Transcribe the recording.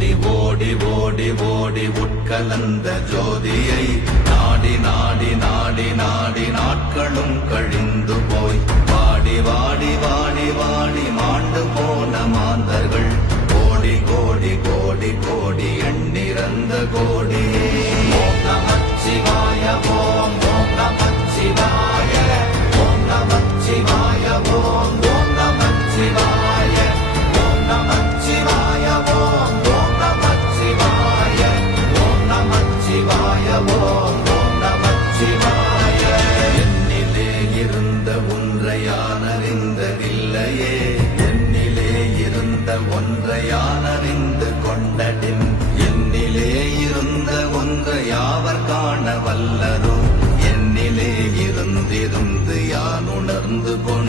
ஓடி ஓடி ஓடி உட்கலந்த ஜோதியை நாடி நாடி நாடி நாடி நாட்களும் கழிந்து போய் வாடி வாடி வாடி வாடி மாண்டு போன மாந்தர்கள் கோடி கோடி கோடி கோடி எண்ணிறந்த கோடியே. ஓம் நமச்சிவாய ஓம் ஓம் நமச்சிவாய ஓம் நமச்சிவாய ஓம் ஓம் நமச்சிவாய ஓம் நமச்சிவாய ஓம் ஓம் நமச்சிவாய ஓம் நமச்சிவாய ஓம் ஓம் நமச்சிவாய. என்னிலே இருந்த ஒன்றை யான் அறிந்ததில்லையே, என்னிலே இருந்த ஒன்றை யான் அறிந்து கொண்டடின், என்னிலே இருந்த ஒன்றை யாவர் காண வல்லரோ, என்னிலே இருந்திருந்து யான் உணர்ந்து கொண்டேன்.